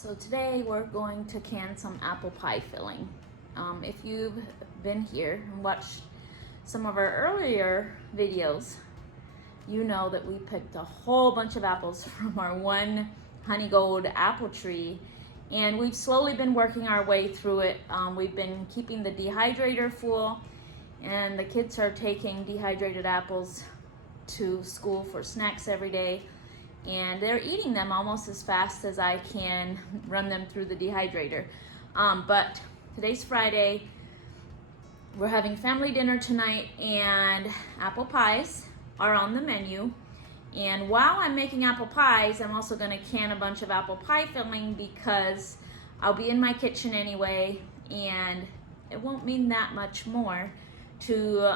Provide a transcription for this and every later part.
So today we're going to can some apple pie filling. If you've been here and watched some of our earlier videos, you know that we picked a whole bunch of apples from our one honey gold apple tree, and we've slowly been working our way through it. We've been keeping the dehydrator full, and the kids are taking dehydrated apples to school for snacks every day, and they're eating them almost as fast as I can run them through the dehydrator. But today's Friday, we're having family dinner tonight, and apple pies are on the menu. And while I'm making apple pies, I'm also going to can a bunch of apple pie filling because I'll be in my kitchen anyway, and it won't mean that much more to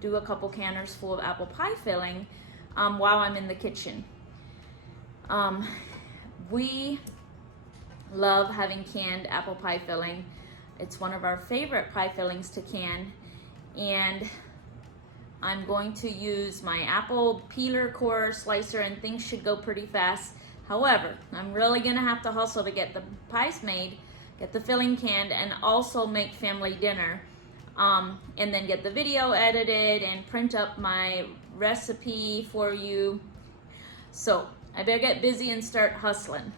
do a couple canners full of apple pie filling while I'm in the kitchen. We love having canned apple pie filling. It's one of our favorite pie fillings to can, and I'm going to use my apple peeler, core, slicer, and things should go pretty fast. However, I'm really gonna have to hustle to get the pies made, get the filling canned, and also make family dinner. And then get the video edited and print up my recipe for you. So I better get busy and start hustling.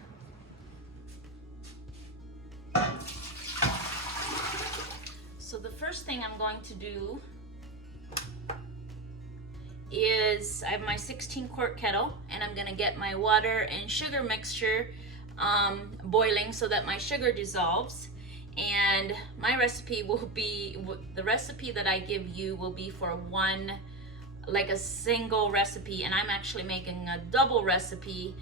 So the first thing I'm going to do is I have my 16-quart kettle, and I'm gonna get my water and sugar mixture boiling so that my sugar dissolves. And my recipe will be, the recipe that I give you will be for one, like a single recipe, and I'm actually making a double recipe,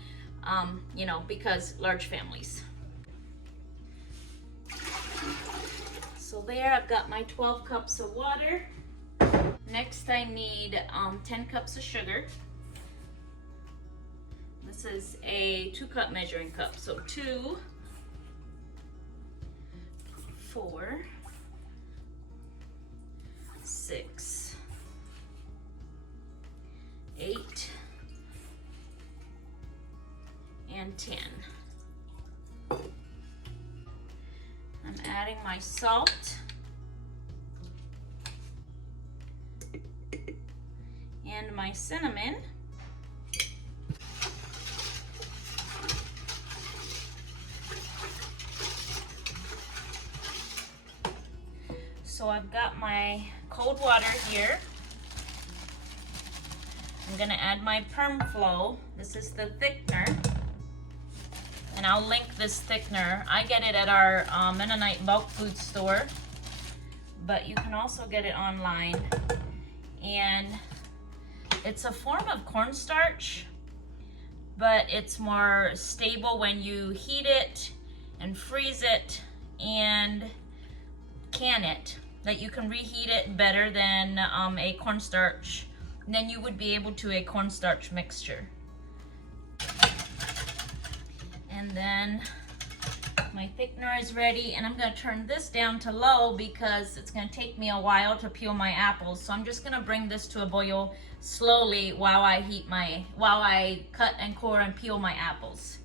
you know, because large families. So there, I've got my 12 cups of water. Next, I need 10 cups of sugar. This is a 2-cup measuring cup, so 2, 4, 6, 8, and 10. I'm adding my salt and my cinnamon. So I've got my cold water here. I'm gonna add my Perm Flow. This is the thickener, and I'll link this thickener. I get it at our Mennonite bulk food store, but you can also get it online. And it's a form of cornstarch, but it's more stable when you heat it and freeze it and can it, that you can reheat it better than a cornstarch, than you would be able to a cornstarch mixture. And then my thickener is ready, and I'm going to turn this down to low because it's going to take me a while to peel my apples. So I'm just going to bring this to a boil slowly while I cut and core and peel my apples.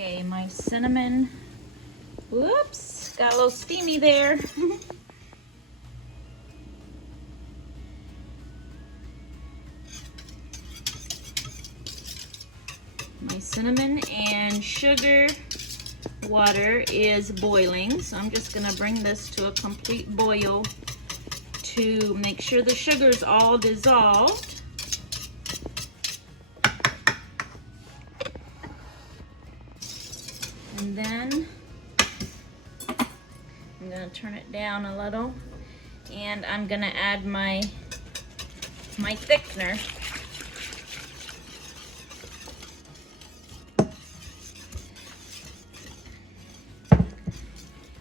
Okay, my cinnamon, whoops, got a little steamy there. My cinnamon and sugar water is boiling, so I'm just gonna bring this to a complete boil to make sure the sugar's all dissolved. And then I'm gonna turn it down a little, and I'm gonna add my thickener.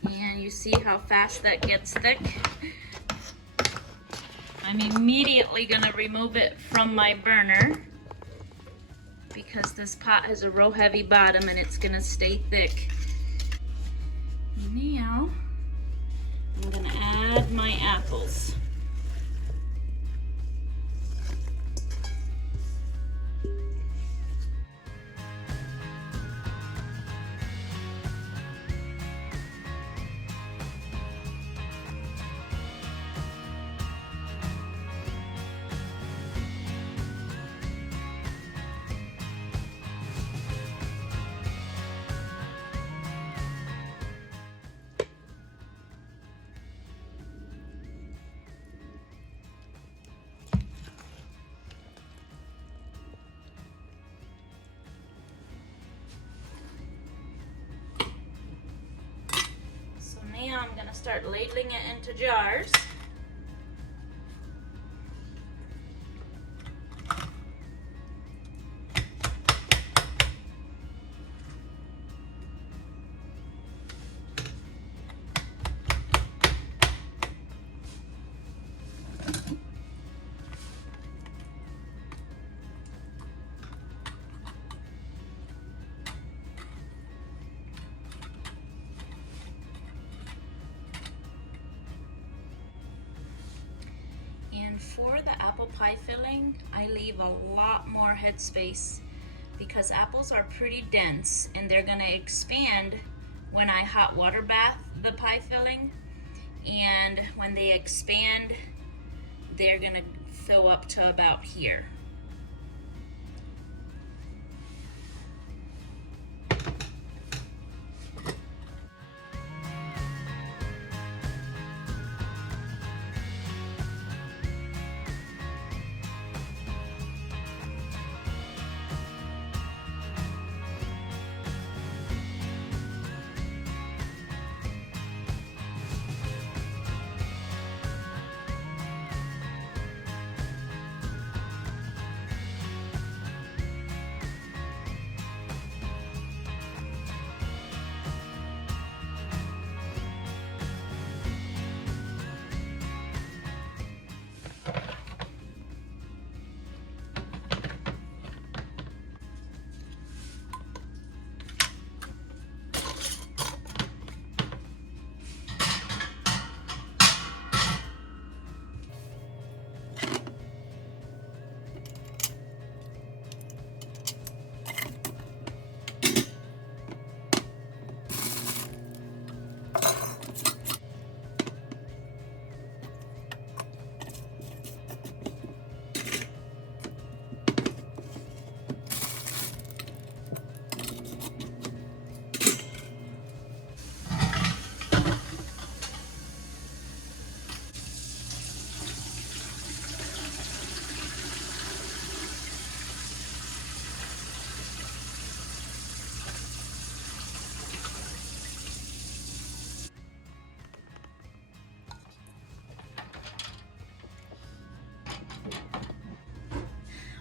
And you see how fast that gets thick. I'm immediately gonna remove it from my burner because this pot has a real heavy bottom and it's gonna stay thick. Now, I'm gonna add my apples. Now I'm going to start ladling it into jars. And for the apple pie filling, I leave a lot more headspace because apples are pretty dense and they're gonna expand when I hot water bath the pie filling. And when they expand, they're gonna fill up to about here.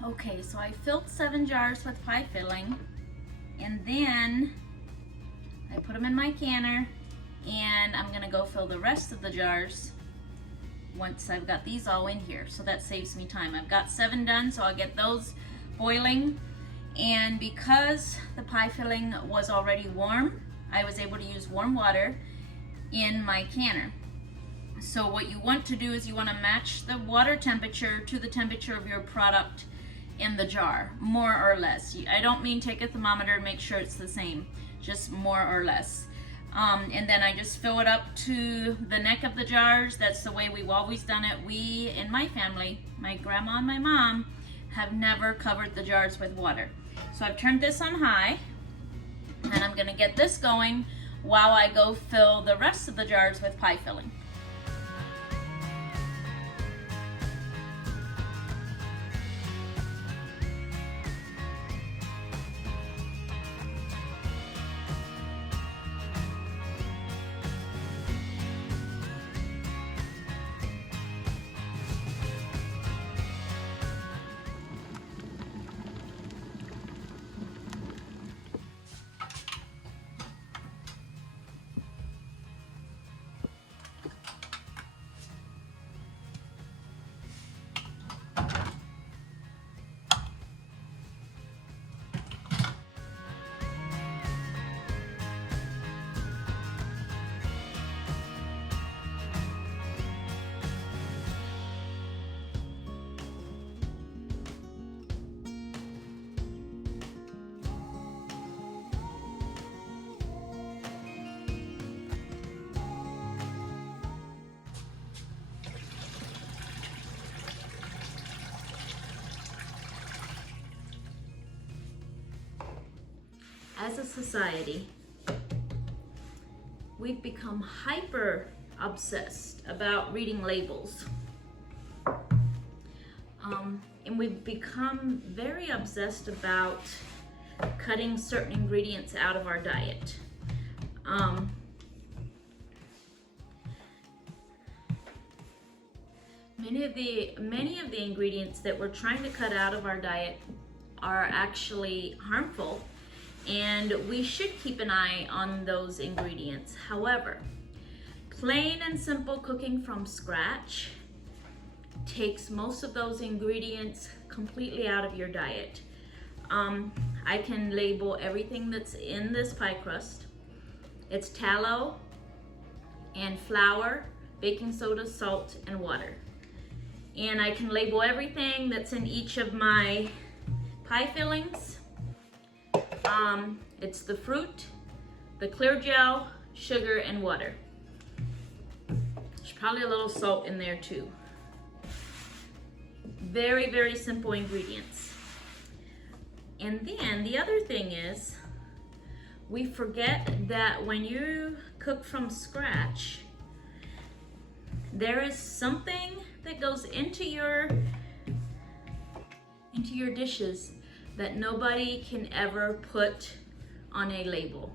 Okay, so I filled 7 jars with pie filling, and then I put them in my canner, and I'm gonna go fill the rest of the jars once I've got these all in here, so that saves me time. I've got 7 done, so I'll get those boiling, and because the pie filling was already warm, I was able to use warm water in my canner. So what you want to do is you want to match the water temperature to the temperature of your product in the jar, more or less. I don't mean take a thermometer and make sure it's the same. just more or less. And then I just fill it up to the neck of the jars. That's the way we've always done it. We, in my family, my grandma and my mom, have never covered the jars with water. So I've turned this on high, and I'm gonna get this going while I go fill the rest of the jars with pie filling. As a society, we've become hyper obsessed about reading labels. And we've become very obsessed about cutting certain ingredients out of our diet. Many of the ingredients that we're trying to cut out of our diet are actually harmful, and we should keep an eye on those ingredients. However, plain and simple cooking from scratch takes most of those ingredients completely out of your diet. I can label everything that's in this pie crust. It's tallow and flour, baking soda, salt, and water. And I can label everything that's in each of my pie fillings. It's the fruit, the clear gel, sugar, and water. There's probably a little salt in there too. Very, very simple ingredients. And then the other thing is, we forget that when you cook from scratch, there is something that goes into your dishes that nobody can ever put on a label.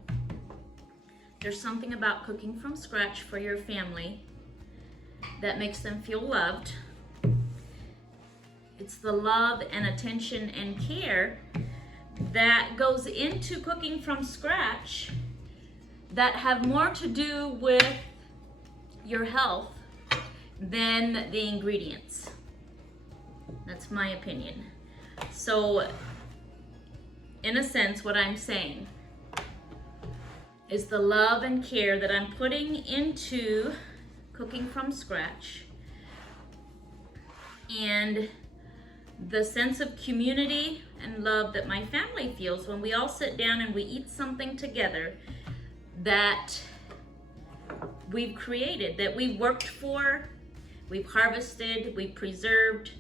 There's something about cooking from scratch for your family that makes them feel loved. It's the love and attention and care that goes into cooking from scratch that have more to do with your health than the ingredients. That's my opinion. So, in a sense, what I'm saying is the love and care that I'm putting into cooking from scratch, and the sense of community and love that my family feels when we all sit down and we eat something together that we've created, that we've worked for, we've harvested, we've preserved.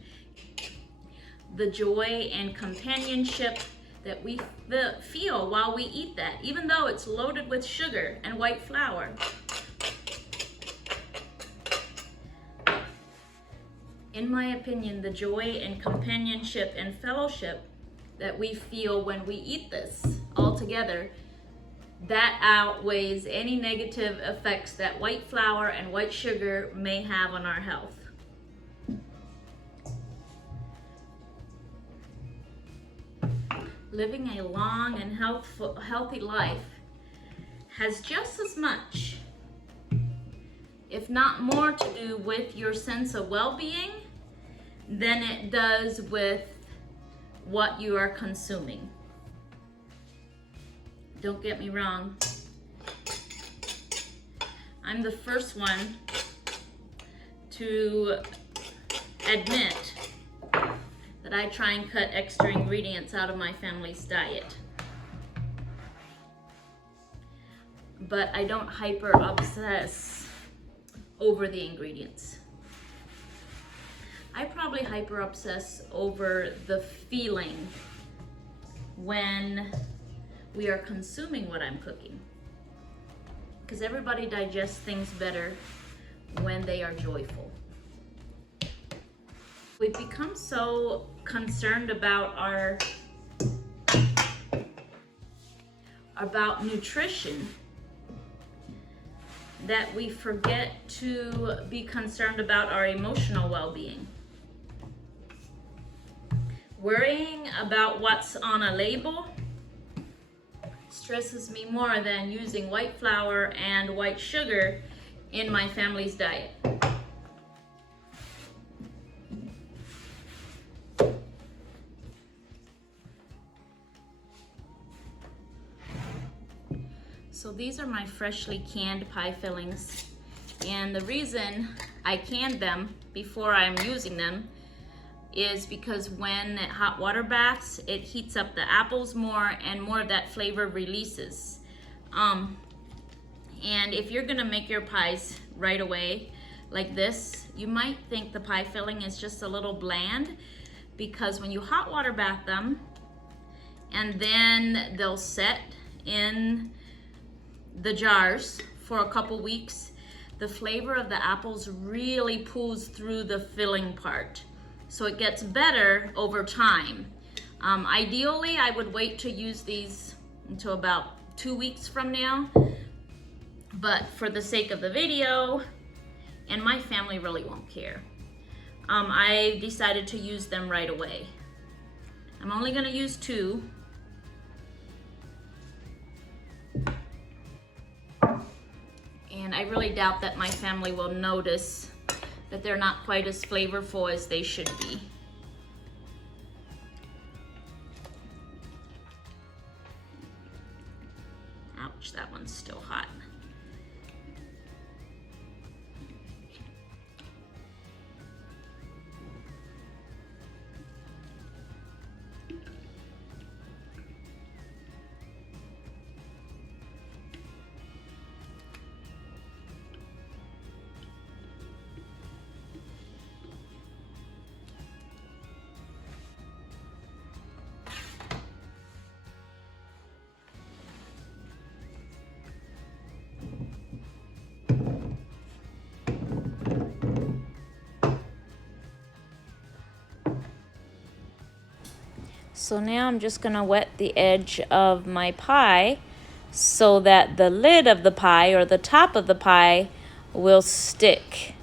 The joy and companionship that we feel while we eat that, even though it's loaded with sugar and white flour. In my opinion, the joy and companionship and fellowship that we feel when we eat this all together, that outweighs any negative effects that white flour and white sugar may have on our health. Living a long and healthy life has just as much, if not more, to do with your sense of well-being than it does with what you are consuming. Don't get me wrong. I'm the first one to admit that I try and cut extra ingredients out of my family's diet. but I don't hyper obsess over the ingredients. I probably hyper obsess over the feeling when we are consuming what I'm cooking. Because everybody digests things better when they are joyful. We've become so concerned about nutrition that we forget to be concerned about our emotional well-being. Worrying about what's on a label stresses me more than using white flour and white sugar in my family's diet. So these are my freshly canned pie fillings, and the reason I canned them before I'm using them is because when it hot water baths, it heats up the apples more and more of that flavor releases. And if you're gonna make your pies right away like this, you might think the pie filling is just a little bland, because when you hot water bath them and then they'll set in the jars for a couple weeks, the flavor of the apples really pulls through the filling part. So it gets better over time. Ideally, I would wait to use these until about 2 weeks from now. But for the sake of the video, and my family really won't care, I decided to use them right away. I'm only gonna use 2. And I really doubt that my family will notice that they're not quite as flavorful as they should be. Ouch, that one's still hot. So now I'm just gonna wet the edge of my pie so that the lid of the pie or the top of the pie will stick.